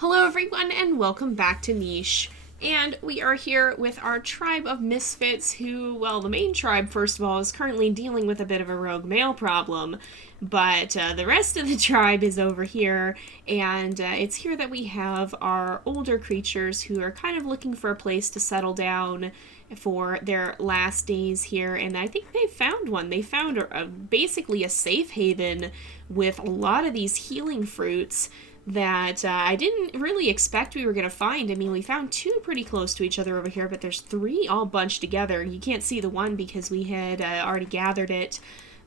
Hello everyone and welcome back to Niche. And we are here with our tribe of misfits who, well, the main tribe, first of all, is currently dealing with a bit of a rogue male problem. But the rest of the tribe is over here, and it's here that we have our older creatures who are kind of looking for a place to settle down for their last days here, and I think they found one. They found basically a safe haven with a lot of these healing fruits that I didn't really expect we were going to find. I mean, we found two pretty close to each other over here, but there's three all bunched together. You can't see the one because we had already gathered it,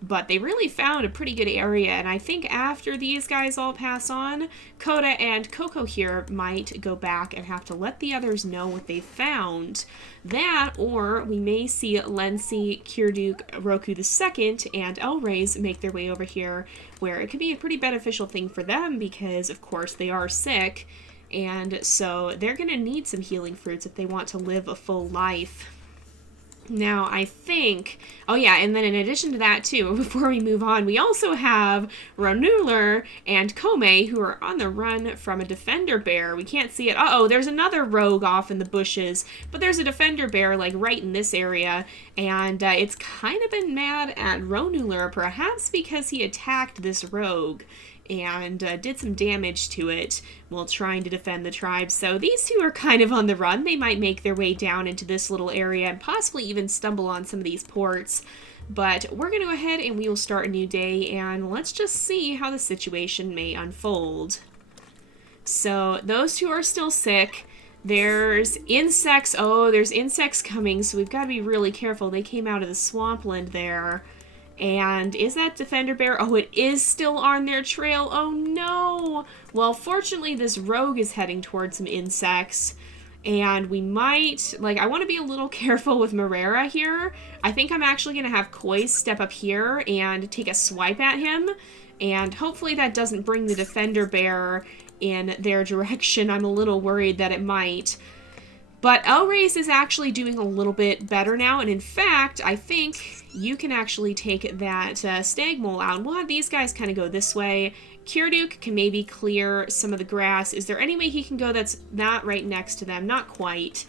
but they really found a pretty good area, and I think after these guys all pass on, Coda and Coco here might go back and have to let the others know what they found. That, or we may see Lency, Kirduke, Roku II, and Elrays make their way over here, where it could be a pretty beneficial thing for them because, of course, they are sick, and so they're going to need some healing fruits if they want to live a full life. Now, I think, oh yeah, and then in addition to that too, before we move on, we also have Ronuler and Kome who are on the run from a defender bear. We can't see it. Uh-oh, there's another rogue off in the bushes, but there's a defender bear like right in this area, and it's kind of been mad at Ronuler, perhaps because he attacked this rogue and did some damage to it while trying to defend the tribe. So these two are kind of on the run. They might make their way down into this little area and possibly even stumble on some of these ports. But we're going to go ahead and we will start a new day, and let's just see how the situation may unfold. So those two are still sick. There's insects. Oh, there's insects coming, so we've got to be really careful. They came out of the swampland there. And is that defender bear? Oh, it is still on their trail. Oh no! Well, fortunately, this rogue is heading towards some insects. And we might, I want to be a little careful with Marera here. I think I'm actually going to have Koi step up here and take a swipe at him. And hopefully that doesn't bring the defender bear in their direction. I'm a little worried that it might. But Elrays is actually doing a little bit better now, and in fact, I think you can actually take that stag mole out. We'll have these guys kind of go this way. Kirduke can maybe clear some of the grass. Is there any way he can go that's not right next to them? Not quite.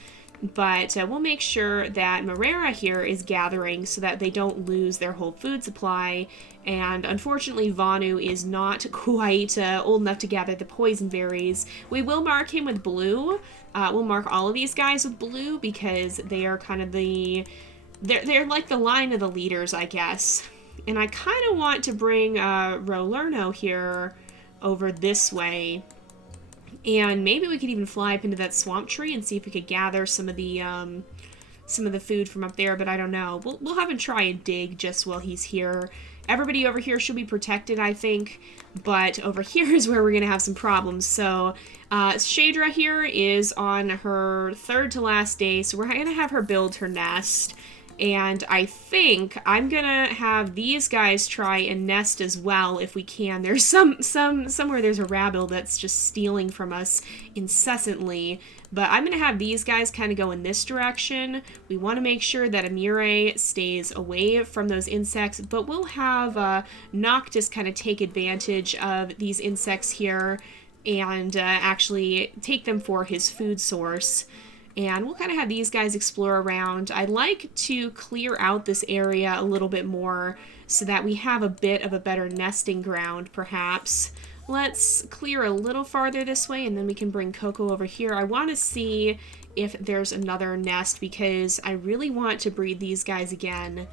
But we'll make sure that Marera here is gathering so that they don't lose their whole food supply. And unfortunately, Vanu is not quite old enough to gather the poison berries. We will mark him with blue. We'll mark all of these guys with blue because they are kind of they're like the line of the leaders, I guess. And I kind of want to bring Rolerno here over this way. And maybe we could even fly up into that swamp tree and see if we could gather some of the food from up there, but I don't know. We'll have him try and dig just while he's here. Everybody over here should be protected, I think, but over here is where we're going to have some problems. So, Shadra here is on her third to last day, so we're going to have her build her nest. And I think I'm gonna have these guys try and nest as well if we can. There's somewhere there's a rabble that's just stealing from us incessantly. But I'm gonna have these guys kind of go in this direction. We want to make sure that Amire stays away from those insects, but we'll have Noctis kind of take advantage of these insects here and actually take them for his food source. And we'll kind of have these guys explore around. I'd like to clear out this area a little bit more so that we have a bit of a better nesting ground, perhaps. Let's clear a little farther this way, and then we can bring Coco over here. I want to see if there's another nest because I really want to breed these guys again.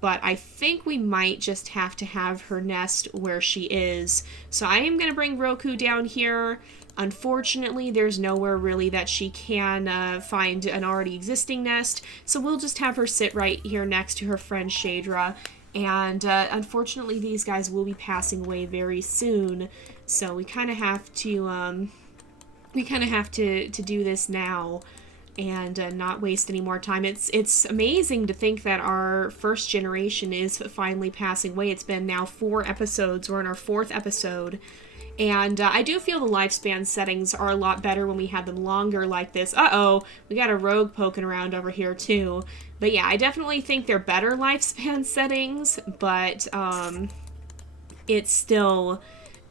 But I think we might just have to have her nest where she is. So I am going to bring Roku down here. Unfortunately, there's nowhere really that she can find an already existing nest, so we'll just have her sit right here next to her friend Shadra. And unfortunately, these guys will be passing away very soon, so we kind of have to do this now and not waste any more time. It's amazing to think that our first generation is finally passing away. It's been now 4 episodes. We're in our 4th episode. And I do feel the lifespan settings are a lot better when we have them longer like this. Uh-oh, we got a rogue poking around over here too. But yeah, I definitely think they're better lifespan settings, but it's still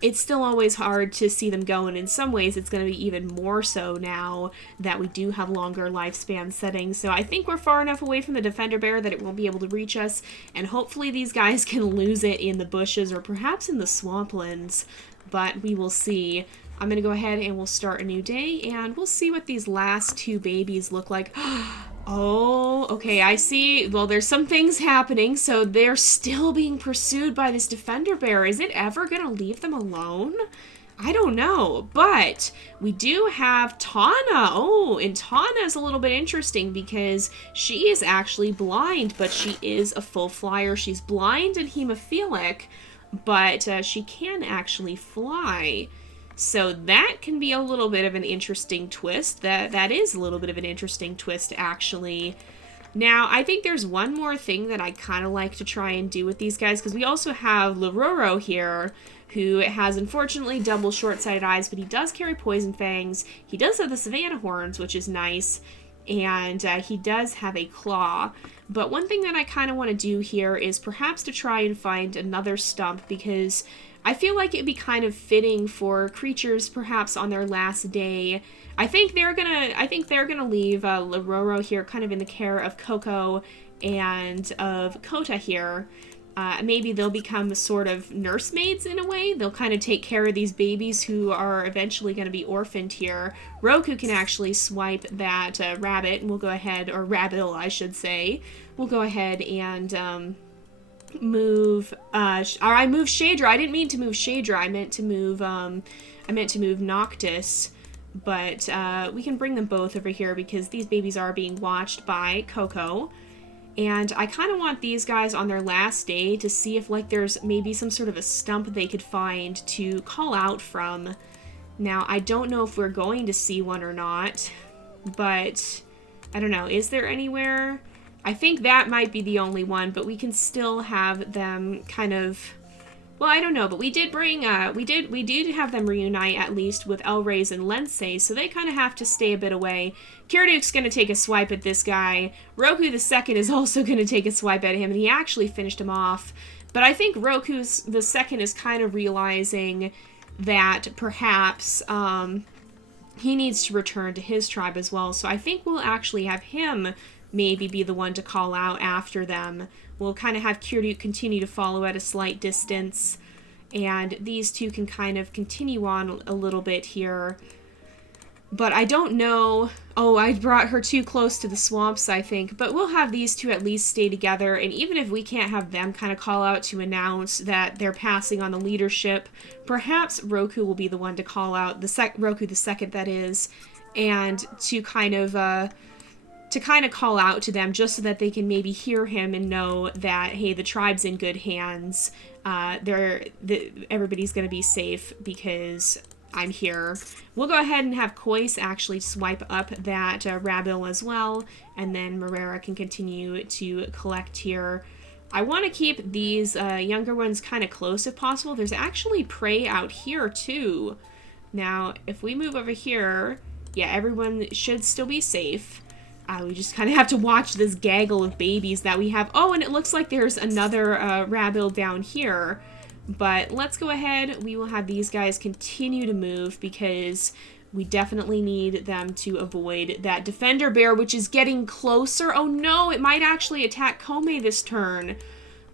it's still always hard to see them go, and in some ways it's going to be even more so now that we do have longer lifespan settings. So I think we're far enough away from the defender bear that it won't be able to reach us, and hopefully these guys can lose it in the bushes or perhaps in the swamplands, but we will see. I'm going to go ahead and we'll start a new day, and we'll see what these last two babies look like. Oh, okay, I see. Well, there's some things happening, so they're still being pursued by this defender bear. Is it ever going to leave them alone? I don't know, but we do have Tana. Oh, and Tana is a little bit interesting because she is actually blind, but she is a full flyer. She's blind and hemophilic, but she can actually fly. So that can be a little bit of an interesting twist. That is a little bit of an interesting twist, actually. Now, I think there's one more thing that I kind of like to try and do with these guys, because we also have Lororo here, who has, unfortunately, double short-sighted eyes, but he does carry poison fangs. He does have the Savannah horns, which is nice, and he does have a claw. But one thing that I kind of want to do here is perhaps to try and find another stump, because I feel like it'd be kind of fitting for creatures perhaps on their last day. I think they're gonna leave Lororo here kind of in the care of Coco and of Kota here. Maybe they'll become sort of nursemaids in a way. They'll kind of take care of these babies who are eventually going to be orphaned here. Roku can actually swipe that rabbit, and we'll go ahead, or rabble, I should say. We'll go ahead and move I moved Shadra. I didn't mean to move Shadra. I meant to move Noctis, but we can bring them both over here because these babies are being watched by Coco, and I kind of want these guys on their last day to see if like there's maybe some sort of a stump they could find to call out from. Now, I don't know if we're going to see one or not, but I don't know. Is there anywhere? I think that might be the only one, but we can still have them kind of, well, I don't know, but we did bring, we did have them reunite at least with Elrays and Lensei, so they kind of have to stay a bit away. Kiraduke's going to take a swipe at this guy. Roku the second is also going to take a swipe at him, and he actually finished him off. But I think Roku the second is kind of realizing that perhaps he needs to return to his tribe as well, so I think we'll actually have him maybe be the one to call out after them. We'll kind of have Kiraduke continue to follow at a slight distance, and these two can kind of continue on a little bit here. But I don't know. Oh, I brought her too close to the swamps, I think. But we'll have these two at least stay together, and even if we can't have them kind of call out to announce that they're passing on the leadership, perhaps Roku will be the one to call out, Roku the second, that is, and to kind of call out to them just so that they can maybe hear him and know that, hey, the tribe's in good hands. Everybody's going to be safe because I'm here. We'll go ahead and have Kois actually swipe up that Rabble as well, and then Marera can continue to collect here. I want to keep these younger ones kind of close if possible. There's actually prey out here too. Now, if we move over here, yeah, everyone should still be safe. We just kind of have to watch this gaggle of babies that we have. Oh, and it looks like there's another rabble down here. But let's go ahead. We will have these guys continue to move because we definitely need them to avoid that defender bear, which is getting closer. Oh no, it might actually attack Kome this turn.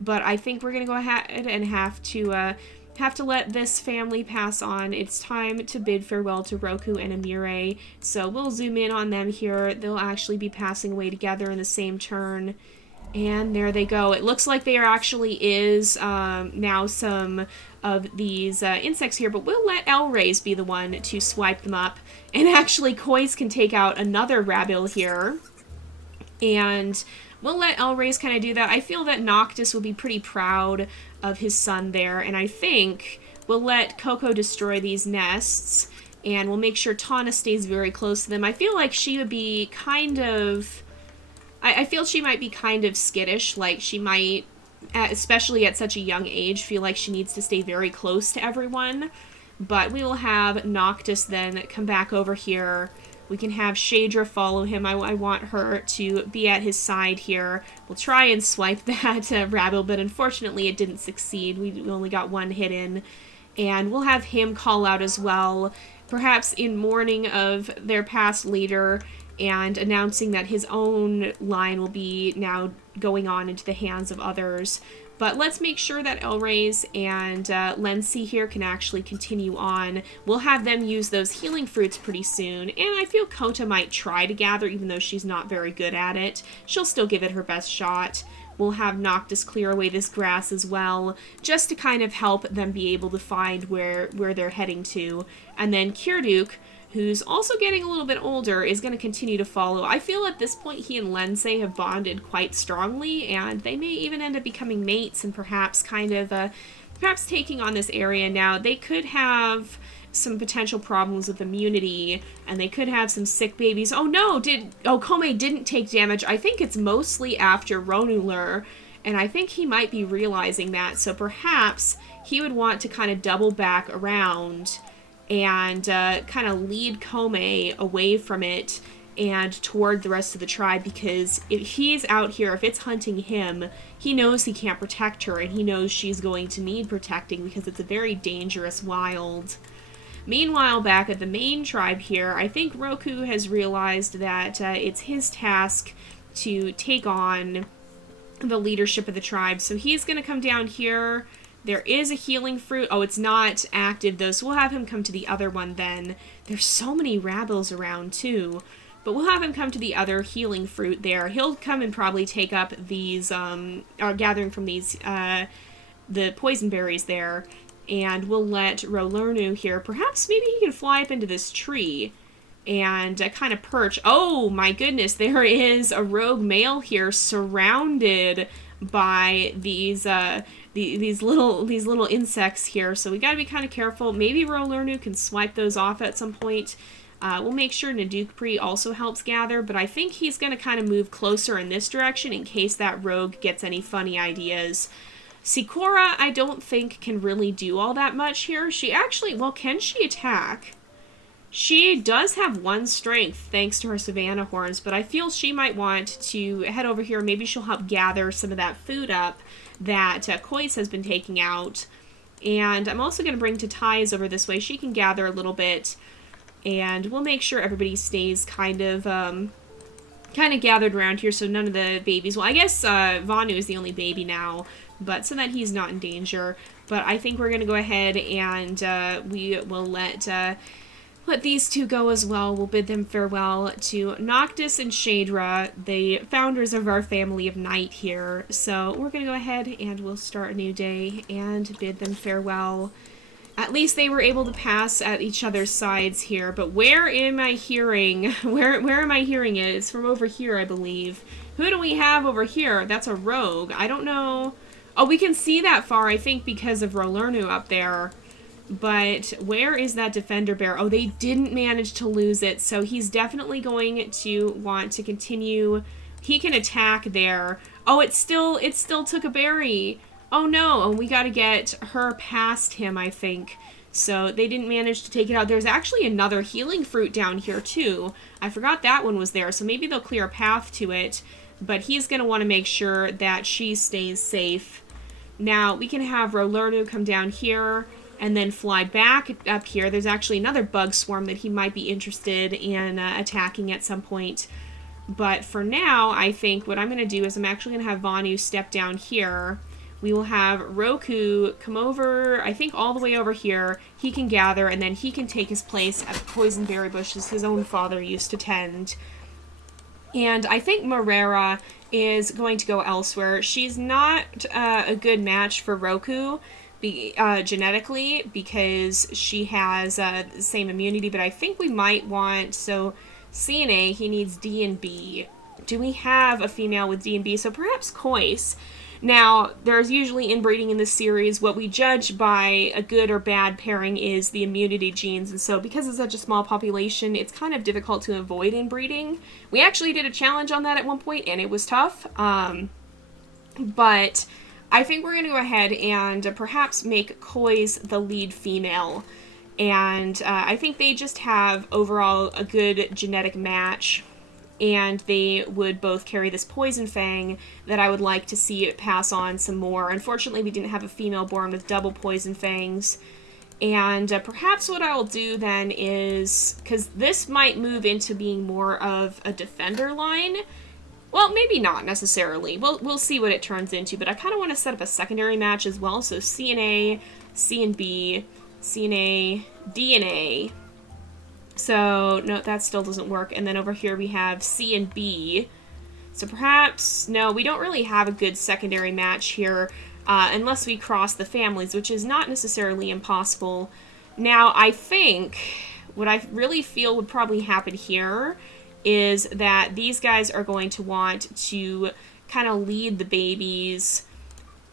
But I think we're going to go ahead and have to let this family pass on. It's time to bid farewell to Roku and Amire. So we'll zoom in on them here. They'll actually be passing away together in the same turn. And there they go. It looks like there actually is now some of these insects here, but we'll let Elrays be the one to swipe them up. And actually, Kois can take out another Rabble here. And we'll let Elrays kind of do that. I feel that Noctis will be pretty proud of his son there, and I think we'll let Coco destroy these nests, and we'll make sure Tana stays very close to them. I feel like she would be kind of... I feel she might be kind of skittish, like she might, especially at such a young age, feel like she needs to stay very close to everyone. But we will have Noctis then come back over here. We can have Shadra follow him. I want her to be at his side here. We'll try and swipe that Rabble, but unfortunately it didn't succeed. We only got one hit in. and we'll have him call out as well, perhaps in mourning of their past leader and announcing that his own line will be now going on into the hands of others. But let's make sure that Elrays and Lency here can actually continue on. We'll have them use those healing fruits pretty soon, and I feel Kota might try to gather, even though she's not very good at it. She'll still give it her best shot. We'll have Noctis clear away this grass as well, just to kind of help them be able to find where they're heading to. And then Kirduk, who's also getting a little bit older, is going to continue to follow. I feel at this point he and Lensei have bonded quite strongly, and they may even end up becoming mates and perhaps kind of, perhaps taking on this area now. They could have some potential problems with immunity, and they could have some sick babies. Oh no, Kome didn't take damage. I think it's mostly after Ronulur, and I think he might be realizing that, so perhaps he would want to kind of double back around and kind of lead Kome away from it and toward the rest of the tribe, because if he's out here, if it's hunting him, he knows he can't protect her, and he knows she's going to need protecting because it's a very dangerous wild. Meanwhile, back at the main tribe here, I think Roku has realized that it's his task to take on the leadership of the tribe, so he's going to come down here. There is a healing fruit. Oh, it's not active, though, so we'll have him come to the other one then. There's so many rabbles around, too. But we'll have him come to the other healing fruit there. He'll come and probably take up these, gathering from these, the poison berries there. And we'll let Rolurnu here, perhaps maybe he can fly up into this tree and kind of perch. Oh, my goodness, there is a rogue male here surrounded by these little insects here, so we gotta be kind of careful. Maybe Rolurnu can swipe those off at some point. We'll make sure Nadukpri also helps gather, but I think he's gonna kind of move closer in this direction in case that rogue gets any funny ideas. Sikora, I don't think can really do all that much here. She actually, well, can she attack? She does have 1 strength thanks to her Savannah horns, but I feel she might want to head over here. Maybe she'll help gather some of that food up that Kois has been taking out. And I'm also going to bring Tatai's over this way. She can gather a little bit, and we'll make sure everybody stays kind of gathered around here so none of the babies... Well, I guess Vanu is the only baby now, but so that he's not in danger. But I think we're going to go ahead and we will let these two go as well. We'll bid them farewell to Noctis and Shadra, the founders of our family of night here. So we're going to go ahead and we'll start a new day and bid them farewell. At least they were able to pass at each other's sides here. But where am I hearing? Where am I hearing it? It's from over here, I believe. Who do we have over here? That's a rogue. I don't know. Oh, we can see that far, I think, because of Rolurnu up there. But where is that defender bear? Oh, they didn't manage to lose it, so he's definitely going to want to continue. He can attack there. Oh, it still took a berry. Oh no, and we got to get her past him, I think. So they didn't manage to take it out. There's actually another healing fruit down here too. I forgot that one was there, so maybe they'll clear a path to it. But he's going to want to make sure that she stays safe. Now, we can have Rolurnu come down here and then fly back up here. There's actually another bug swarm that he might be interested in attacking at some point. But for now, I think what I'm going to do is I'm actually going to have Vanu step down here. We will have Roku come over, I think all the way over here. He can gather, and then he can take his place at the poison berry bushes his own father used to tend. And I think Morera is going to go elsewhere. She's not a good match for Roku genetically because she has the same immunity, but I think we might want, so CNA, he needs D and B. Do we have a female with D and B? So perhaps Kois. Now, there's usually inbreeding in this series. What we judge by a good or bad pairing is the immunity genes, and so because it's such a small population, it's kind of difficult to avoid inbreeding. We actually did a challenge on that at one point, and it was tough. But I think we're going to go ahead and perhaps make Kois the lead female. And I think they just have overall a good genetic match. And they would both carry this poison fang that I would like to see it pass on some more. Unfortunately, we didn't have a female born with double poison fangs. And perhaps what I'll do then is, because this might move into being more of a defender line. Well, maybe not necessarily. We'll see what it turns into, but I kind of want to set up a secondary match as well. So C and A, C and B, C and A, D and A. So, no, that still doesn't work. And then over here we have C and B. So perhaps, no, we don't really have a good secondary match here. Unless we cross the families, which is not necessarily impossible. Now, I think what I really feel would probably happen here is that these guys are going to want to kind of lead the babies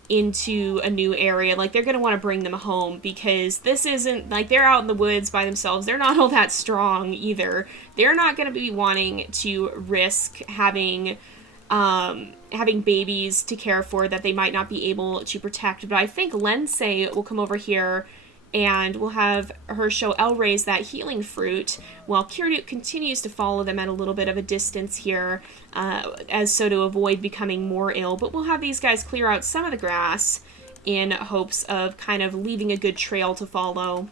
into a new area. Like, they're going to want to bring them home, because this isn't, like, they're out in the woods by themselves. They're not all that strong either. They're not going to be wanting to risk having babies to care for that they might not be able to protect. But I think Lensei will come over here and we'll have her show Elrays that healing fruit, while Kiryu continues to follow them at a little bit of a distance here, as so to avoid becoming more ill. But we'll have these guys clear out some of the grass in hopes of kind of leaving a good trail to follow.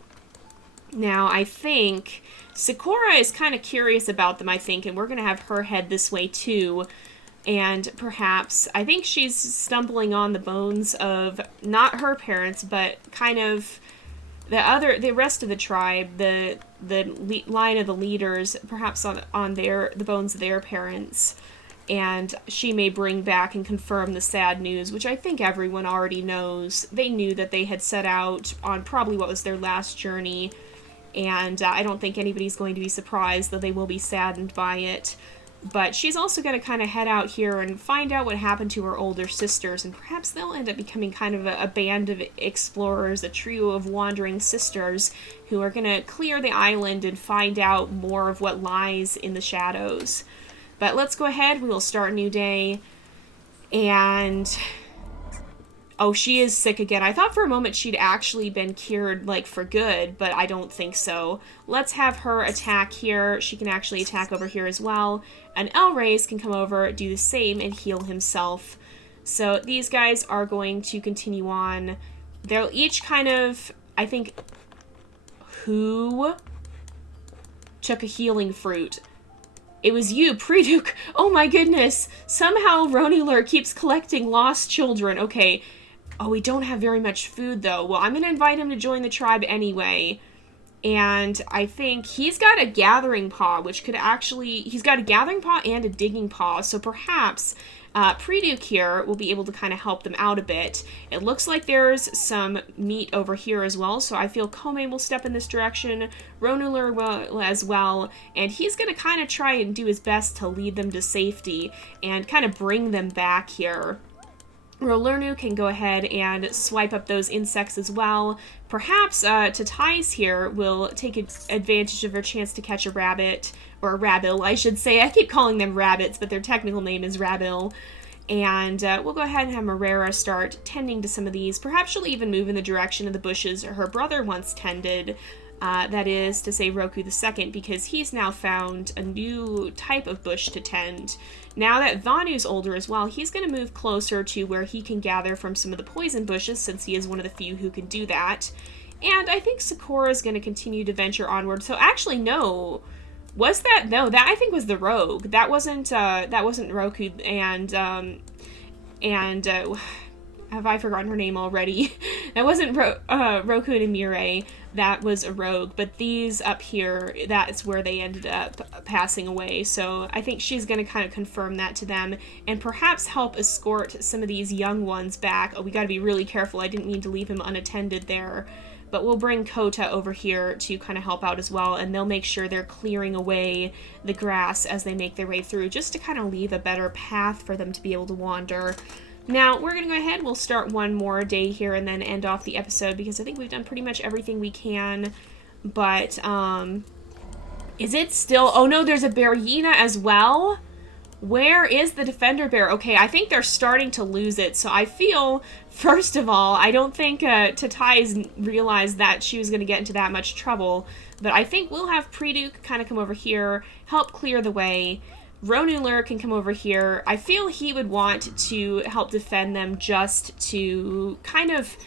Now, I think Sakura is kind of curious about them, I think, and we're going to have her head this way too. And perhaps, I think she's stumbling on the bones of not her parents, but kind of the rest of the tribe, the line of the leaders, perhaps on the bones of their parents. And she may bring back and confirm the sad news, which I think everyone already knows. They knew that they had set out on probably what was their last journey, and I don't think anybody's going to be surprised, though they will be saddened by it. But she's also going to kind of head out here and find out what happened to her older sisters, and perhaps they'll end up becoming kind of a band of explorers, a trio of wandering sisters who are going to clear the island and find out more of what lies in the shadows. But let's go ahead, we will start a new day, and... Oh, she is sick again. I thought for a moment she'd actually been cured, like, for good, but I don't think so. Let's have her attack here. She can actually attack over here as well. And Elrays can come over, do the same, and heal himself. So these guys are going to continue on. They'll each kind of, I think, who took a healing fruit? It was you, Preduke. Oh my goodness. Somehow Ronulur keeps collecting lost children. Okay. Oh, we don't have very much food, though. Well, I'm going to invite him to join the tribe anyway. And I think he's got a gathering paw, which could actually... He's got a gathering paw and a digging paw. So perhaps Preduke here will be able to kind of help them out a bit. It looks like there's some meat over here as well. So I feel Kome will step in this direction. Ronulur will as well. And he's going to kind of try and do his best to lead them to safety and kind of bring them back here. Rolurnu can go ahead and swipe up those insects as well. Perhaps Tatai's here will take advantage of her chance to catch a rabbit, or a rabil, I should say. I keep calling them rabbits, but their technical name is rabil. And we'll go ahead and have Marera start tending to some of these. Perhaps she'll even move in the direction of the bushes her brother once tended. That is to say Roku II, because he's now found a new type of bush to tend. Now that Vanu's older as well, he's going to move closer to where he can gather from some of the poison bushes, since he is one of the few who can do that. And I think Sakura is going to continue to venture onward. So actually, no. Was that? No, that I think was the rogue. That wasn't Roku and have I forgotten her name already? That wasn't Roku and Mirai. That was a rogue. But these up here, that's where they ended up passing away. So I think she's going to kind of confirm that to them and perhaps help escort some of these young ones back. Oh, we got to be really careful. I didn't mean to leave him unattended there. But we'll bring Kota over here to kind of help out as well, and they'll make sure they're clearing away the grass as they make their way through, just to kind of leave a better path for them to be able to wander. Now, we're going to go ahead, we'll start one more day here and then end off the episode, because I think we've done pretty much everything we can. But, is it still... Oh no, there's a Beryena as well? Where is the Defender Bear? Okay, I think they're starting to lose it, so I feel, first of all, I don't think Tatai's realized that she was going to get into that much trouble, but I think we'll have Preduke kind of come over here, help clear the way. Ronulur can come over here. I feel he would want to help defend them just to kind of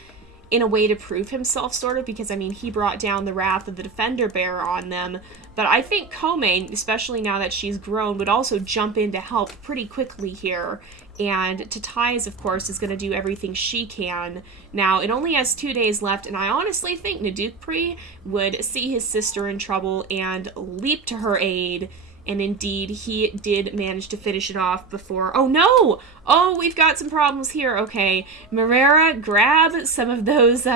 in a way to prove himself, sort of, because, I mean, he brought down the wrath of the Defender Bear on them. But I think Kome, especially now that she's grown, would also jump in to help pretty quickly here. And Tatai's, of course, is going to do everything she can. Now, it only has 2 days left, and I honestly think Nadukpri would see his sister in trouble and leap to her aid. And indeed, he did manage to finish it off before... Oh, no! Oh, we've got some problems here. Okay, Marera, grab some of those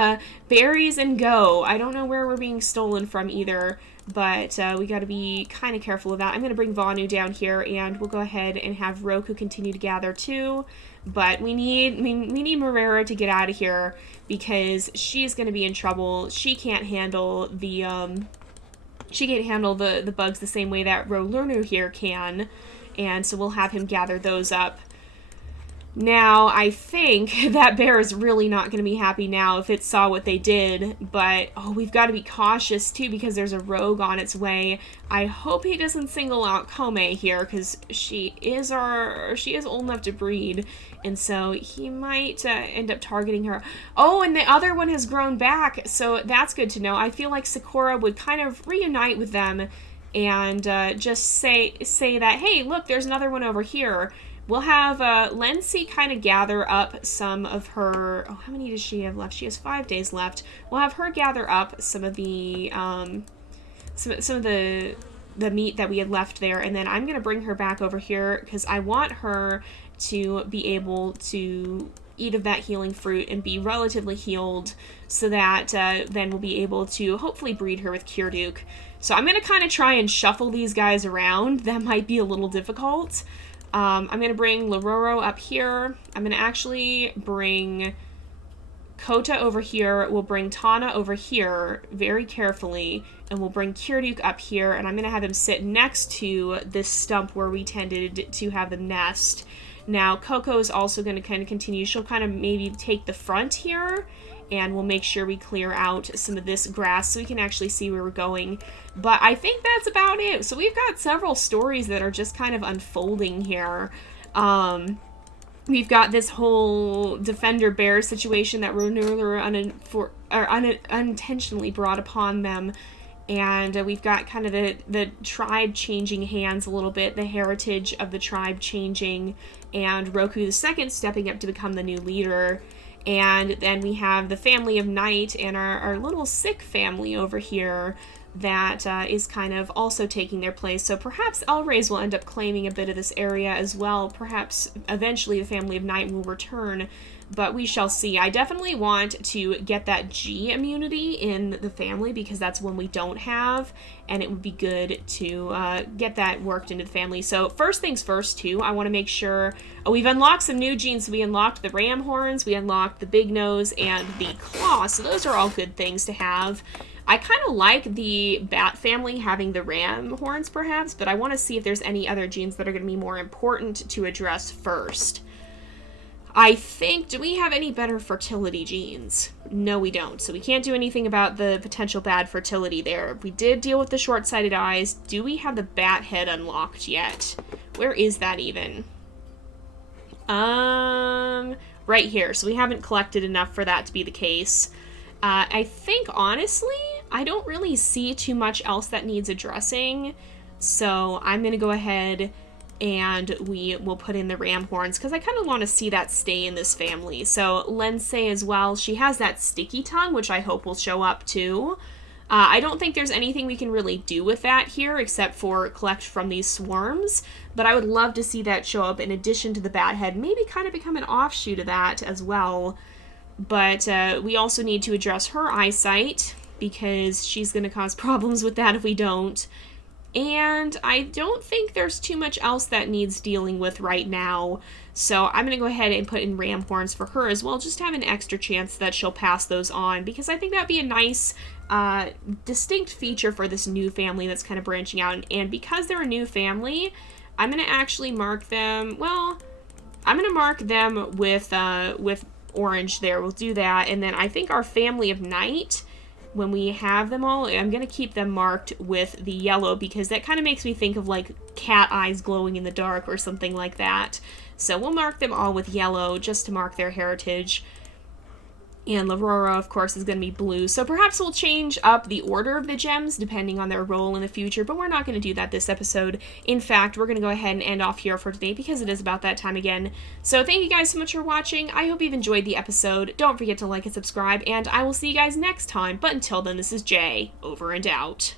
berries and go. I don't know where we're being stolen from either, but we got to be kind of careful of that. I'm going to bring Vanu down here, and we'll go ahead and have Roku continue to gather too. But we need Marera to get out of here because she's going to be in trouble. She can't handle the bugs the same way that Rolurnu here can, and so we'll have him gather those up. Now, I think that bear is really not going to be happy now if it saw what they did, but, oh, we've got to be cautious, too, because there's a rogue on its way. I hope he doesn't single out Kome here, because she is old enough to breed, and so he might end up targeting her. Oh, and the other one has grown back, so that's good to know. I feel like Sakura would kind of reunite with them and just say that, hey, look, there's another one over here. We'll have Lency kind of gather up some of her... Oh, how many does she have left? She has 5 days left. We'll have her gather up some of the some of the meat that we had left there, and then I'm going to bring her back over here because I want her to be able to eat of that healing fruit and be relatively healed so that then we'll be able to hopefully breed her with Kyrduk. So I'm going to kind of try and shuffle these guys around. That might be a little difficult. I'm going to bring Lororo up here. I'm going to actually bring Kota over here. We'll bring Tana over here very carefully, and we'll bring Kyrduk up here, and I'm going to have him sit next to this stump where we tended to have the nest. Now, Coco is also going to kind of continue. She'll kind of maybe take the front here, and we'll make sure we clear out some of this grass so we can actually see where we're going. But I think that's about it. So we've got several stories that are just kind of unfolding here. We've got this whole Defender Bear situation that Runur unintentionally brought upon them. And we've got kind of the tribe changing hands a little bit, the heritage of the tribe changing, and Roku II stepping up to become the new leader. And then we have the family of Night and our little sick family over here that is kind of also taking their place. So perhaps Elrays will end up claiming a bit of this area as well. Perhaps eventually the family of Night will return, but we shall see. I definitely want to get that G immunity in the family because that's one we don't have, and it would be good to get that worked into the family. So first things first, too, I want to make sure... Oh, we've unlocked some new genes. So we unlocked the ram horns, we unlocked the big nose, and the claw. So those are all good things to have. I kind of like the bat family having the ram horns, perhaps, but I want to see if there's any other genes that are going to be more important to address first. I think, do we have any better fertility genes? No, we don't. So we can't do anything about the potential bad fertility there. We did deal with the short-sighted eyes. Do we have the bat head unlocked yet? Where is that even? Right here. So we haven't collected enough for that to be the case. I think, honestly, I don't really see too much else that needs addressing. So I'm going to go ahead and we will put in the ram horns because I kind of want to see that stay in this family. So Lensei as well, she has that sticky tongue, which I hope will show up too. I don't think there's anything we can really do with that here except for collect from these swarms, but I would love to see that show up in addition to the bat head, maybe kind of become an offshoot of that as well. But we also need to address her eyesight because she's going to cause problems with that if we don't. And I don't think there's too much else that needs dealing with right now. So I'm going to go ahead and put in ram horns for her as well, just to have an extra chance that she'll pass those on, because I think that'd be a nice, distinct feature for this new family that's kind of branching out. And because they're a new family, I'm going to actually mark them, well, I'm going to mark them with orange there. We'll do that. And then I think our family of Night, when we have them all, I'm going to keep them marked with the yellow because that kind of makes me think of like cat eyes glowing in the dark or something like that. So we'll mark them all with yellow just to mark their heritage. And Aurora, of course, is going to be blue. So perhaps we'll change up the order of the gems depending on their role in the future, but we're not going to do that this episode. In fact, we're going to go ahead and end off here for today because it is about that time again. So thank you guys so much for watching. I hope you've enjoyed the episode. Don't forget to like and subscribe, and I will see you guys next time. But until then, this is Jay, over and out.